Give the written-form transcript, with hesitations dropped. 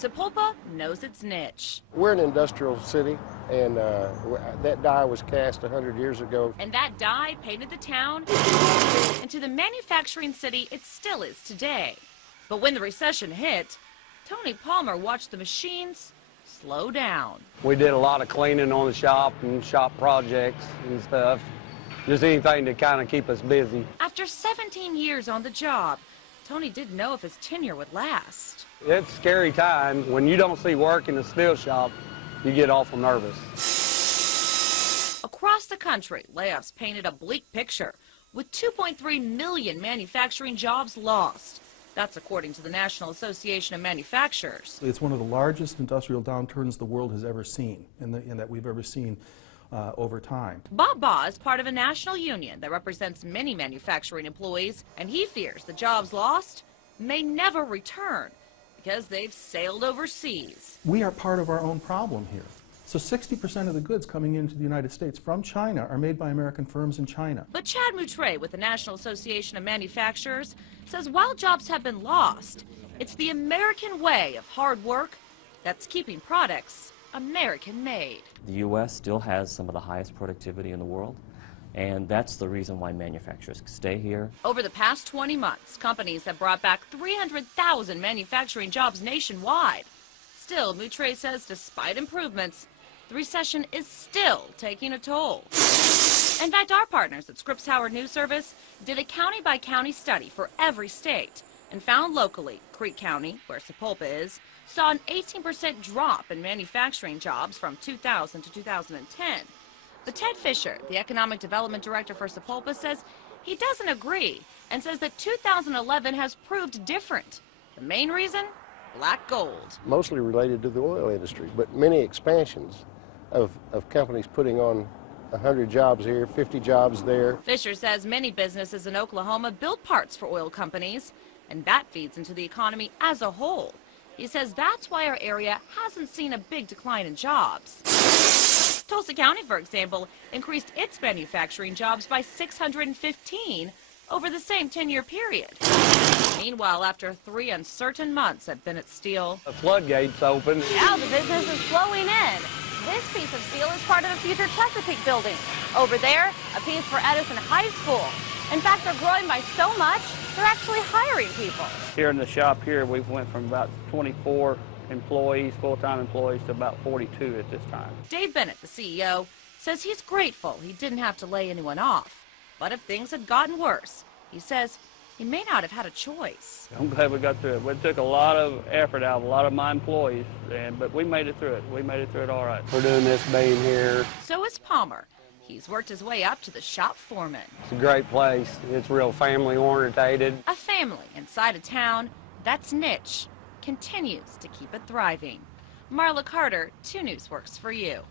Sapulpa knows its niche. We're an industrial city, and that die was cast 100 years ago. And that die painted the town into the manufacturing city it still is today. But when the recession hit, Tony Palmer watched the machines slow down. We did a lot of cleaning on the shop and shop projects and stuff. Just anything to kind of keep us busy. After 17 years on the job, Tony didn't know if his tenure would last. It's a scary time. When you don't see work in the steel shop, you get awful nervous. Across the country, layoffs painted a bleak picture, with 2.3 million manufacturing jobs lost. That's according to the National Association of Manufacturers. It's one of the largest industrial downturns the world has ever seen, and that we've ever seen over time. Bob Baugh is part of a national union that represents many manufacturing employees, and he fears the jobs lost may never return because they've sailed overseas. We are part of our own problem here. So 60% of the goods coming into the United States from China are made by American firms in China. But Chad Moutre with the National Association of Manufacturers says while jobs have been lost, it's the American way of hard work that's keeping products American-made. The U.S. still has some of the highest productivity in the world, and that's the reason why manufacturers stay here. Over the past 20 months, companies have brought back 300,000 manufacturing jobs nationwide. Still, Moutre says despite improvements, the recession is still taking a toll. In fact, our partners at Scripps Howard News Service did a county-by-county study for every state and found locally, Creek County, where Sapulpa is, saw an 18% drop in manufacturing jobs from 2000 to 2010. But Ted Fisher, the Economic Development Director for Sapulpa, says he doesn't agree and says that 2011 has proved different. The main reason? Black gold. Mostly related to the oil industry, but many expansions of companies putting on 100 jobs here, 50 jobs there. Fisher says many businesses in Oklahoma build parts for oil companies, and that feeds into the economy as a whole. He says that's why our area hasn't seen a big decline in jobs. Tulsa County, for example, increased its manufacturing jobs by 615 over the same 10-year period. Meanwhile, after 3 uncertain months at Bennett Steel, The floodgates open. Now the business is flowing in. This piece of steel is part of a future Chesapeake building. Over there, a piece for Edison High School. In fact, they're growing by so much, they're actually hiring people. Here in the shop here, we went from about 24 employees, full-time employees, to about 42 at this time. Dave Bennett, the CEO, says he's grateful he didn't have to lay anyone off. But if things had gotten worse, he says he may not have had a choice. I'm glad we got through it. It took a lot of effort out of a lot of my employees, but we made it through it. We made it through it all right. We're doing this being here. So is Palmer. He's worked his way up to the shop foreman. It's a great place. It's real family-orientated. A family inside a town that's niche continues to keep it thriving. Marla Carter, 2 News works for you.